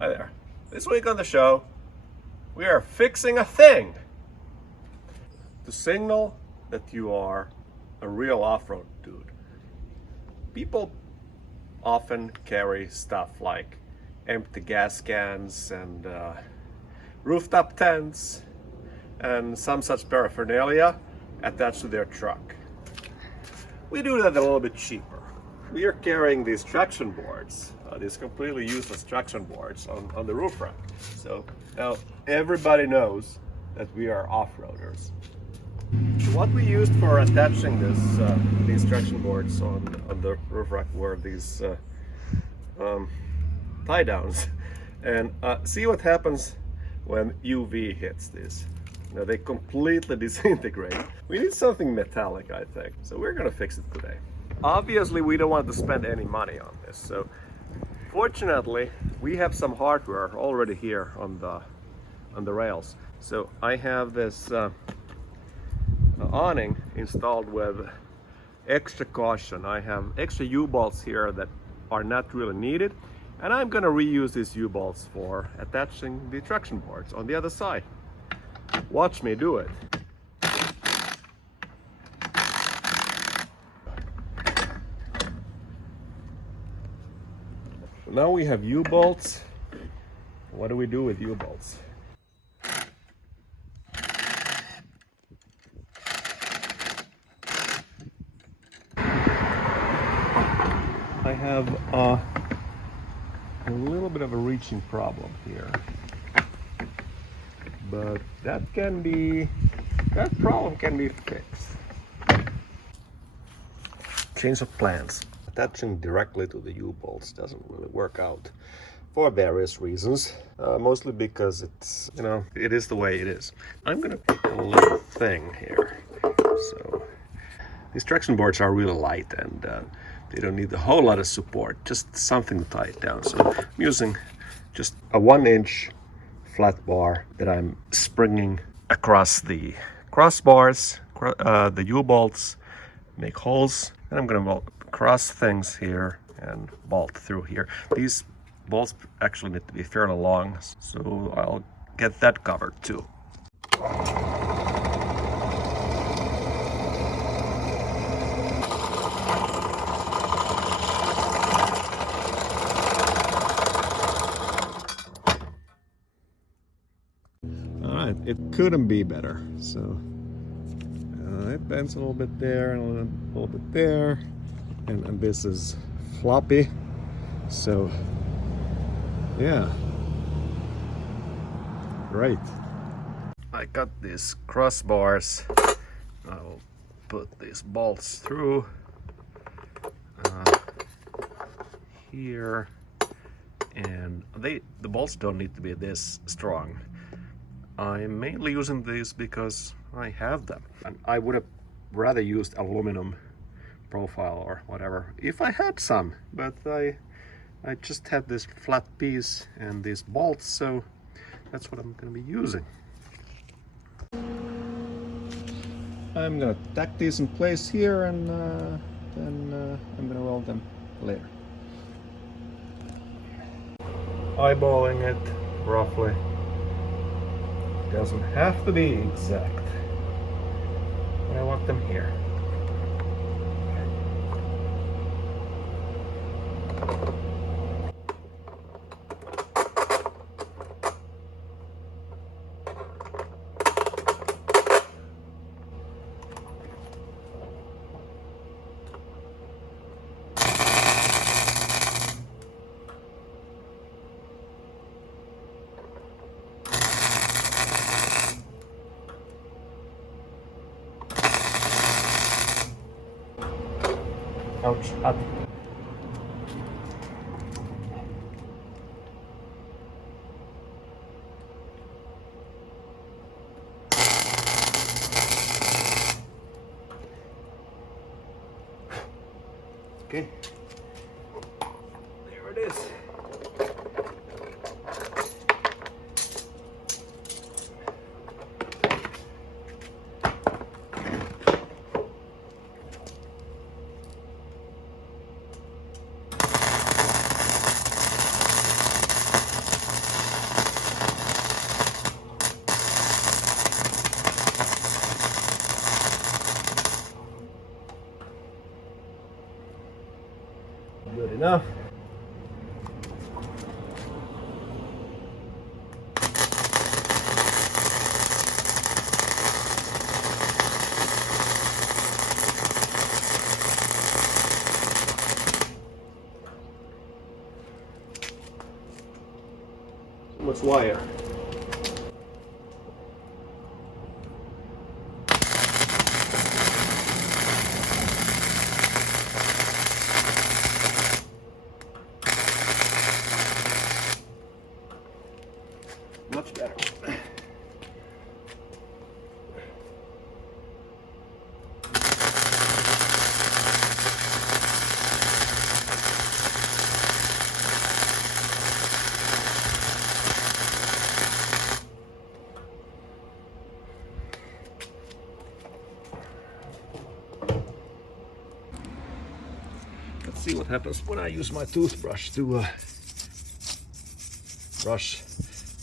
Hi there. This week on the show, we are fixing a thing to signal that you are a real off-road dude. People often carry stuff like empty gas cans and rooftop tents and some such paraphernalia attached to their truck. We do that a little bit cheaper. We are carrying these traction boards, these completely useless traction boards on the roof rack. So now everybody knows that we are off-roaders. So what we used for attaching these traction boards on the roof rack were these tie downs. And see what happens when UV hits this. Now they completely disintegrate. We need something metallic, I think. So we're gonna fix it today. Obviously, we don't want to spend any money on this. So fortunately, we have some hardware already here on the rails. So I have this awning installed with extra caution. I have extra U-bolts here that are not really needed. And I'm gonna reuse these U-bolts for attaching the traction boards on the other side. Watch me do it. Now we have U-bolts. What do we do with U-bolts? I have a little bit of a reaching problem here, but that problem can be fixed. Change of plans. Attaching directly to the U-bolts doesn't really work out for various reasons, mostly because it's, it is the way it is. I'm gonna put a little thing here. So these traction boards are really light and they don't need a whole lot of support, just something to tie it down. So I'm using just a 1-inch flat bar that I'm springing across the crossbars, the U-bolts, make holes, and I'm gonna cross things here and bolt through here. These bolts actually need to be fairly long, so I'll get that covered too. Alright, it couldn't be better. So it bends a little bit there and a little bit there. And this is floppy, so yeah, great. I got these crossbars. I'll put these bolts through here, and the bolts don't need to be this strong. I'm mainly using these because I have them, and I would have rather used aluminum profile or whatever if I had some, but I just had this flat piece and these bolts, so that's what I'm going to be using. I'm going to tack these in place here, and then I'm going to weld them later. Eyeballing it roughly. Doesn't have to be exact, but I want them here. Ouch, up. Okay, there it is. Good enough. Much wire. Much better. Let's see what happens when I use my toothbrush to brush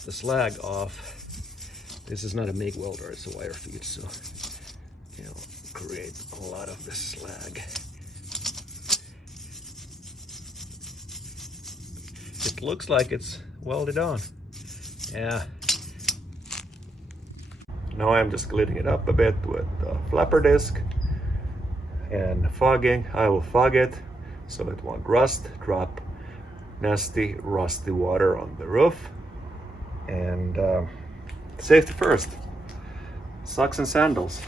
the slag off. This is not a MIG welder, it's a wire feed, so it'll create a lot of this slag. It looks like it's welded on. Yeah. Now I'm just cleaning it up a bit with the flapper disc and fogging. I will fog it so it won't rust, drop nasty rusty water on the roof. And safety first. Socks and sandals.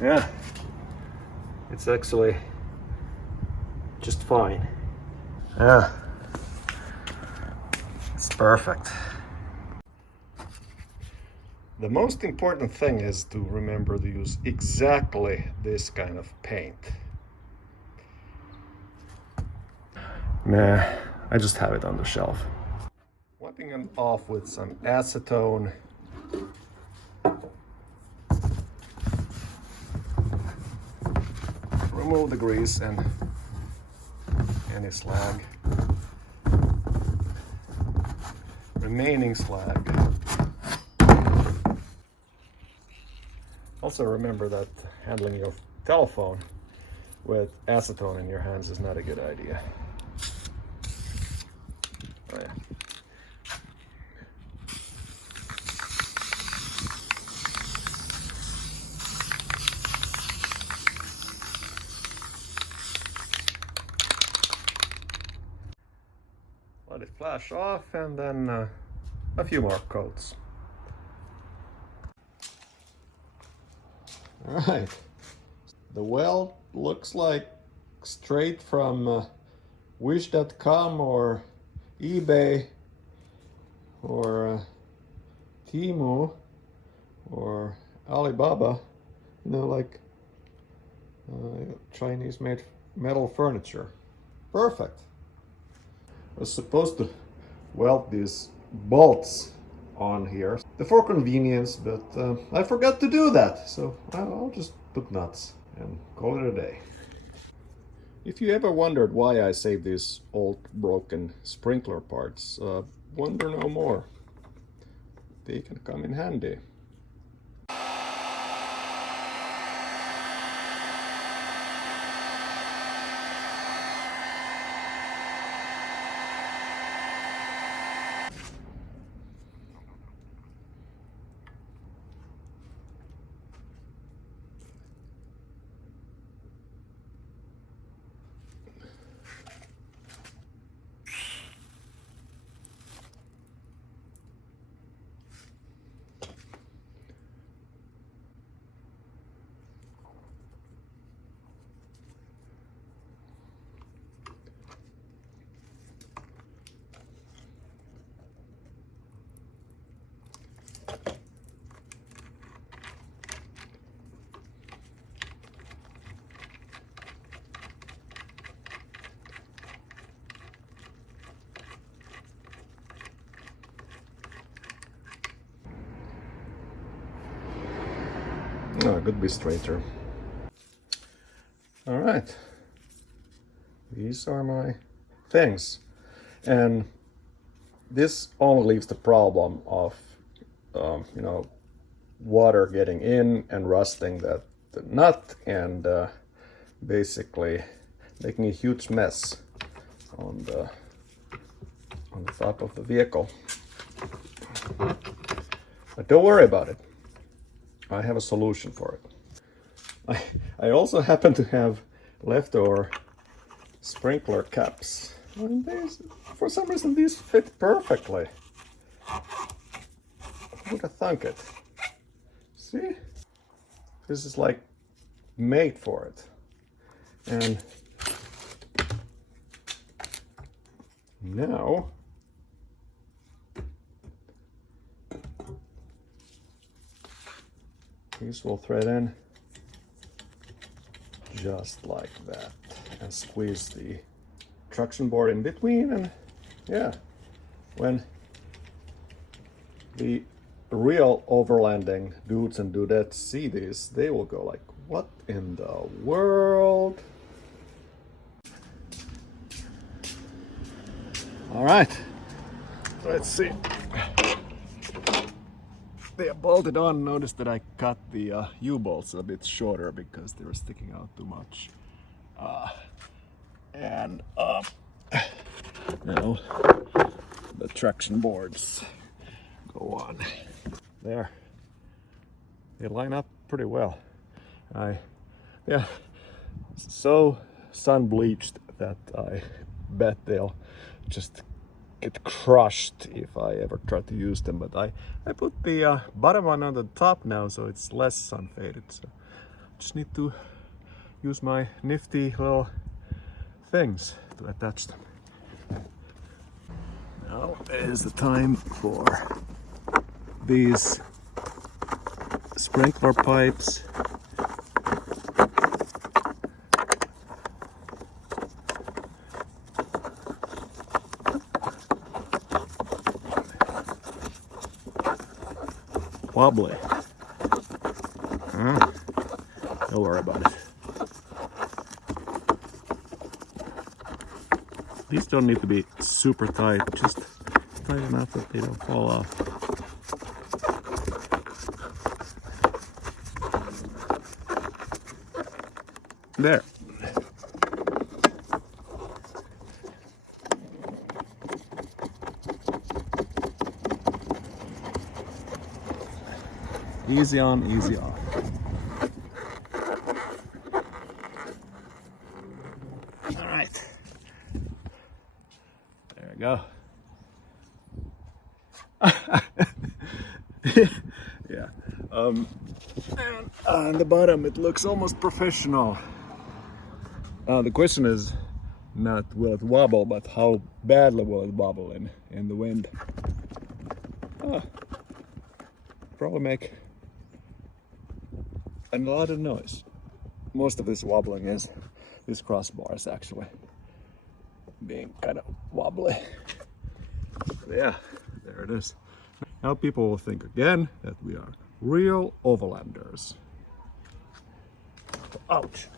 Yeah, it's actually just fine. Yeah, it's perfect. The most important thing is to remember to use exactly this kind of paint. Nah, I just have it on the shelf. Wiping it off with some acetone. Remove the grease and any slag. Remaining slag. Also remember that handling your telephone with acetone in your hands is not a good idea. Oh yeah. Let it flash off and then a few more coats. All right, the weld looks like straight from wish.com or eBay or Temu or Alibaba, you know, like Chinese made metal furniture. Perfect. I was supposed to weld these bolts on here for convenience, but I forgot to do that, so I'll just put nuts and call it a day. If you ever wondered why I save these old broken sprinkler parts, wonder no more. They can come in handy. No, it could be straighter. All right. These are my things. And this only leaves the problem of, you know, water getting in and rusting the nut and basically making a huge mess on the top of the vehicle. But don't worry about it. I have a solution for it. I also happen to have leftover sprinkler caps. And for some reason these fit perfectly. Who would have thunk it? See? This is like made for it. And now these will thread in just like that and squeeze the traction board in between. And yeah, when the real overlanding dudes and dudettes see these, they will go like, what in the world? All right, let's see. They are bolted on. Notice that I cut the U-bolts a bit shorter because they were sticking out too much. Now the traction boards go on. There. They line up pretty well. Yeah, so sun bleached that I bet they'll just get crushed if I ever try to use them. But I put the bottom one on the top now, so it's less sun faded. So just need to use my nifty little things to attach them. Now is the time for these sprinkler pipes. Wobbly. Don't worry about it. These don't need to be super tight, just tight enough that they don't fall off. There. Easy on, easy off. All right. There we go. Yeah. And on the bottom, it looks almost professional. The question is not will it wobble, but how badly will it wobble in the wind. Probably make a lot of noise. Most of this wobbling is these crossbars actually being kind of wobbly. Yeah, there it is. Now people will think again that we are real overlanders. Ouch.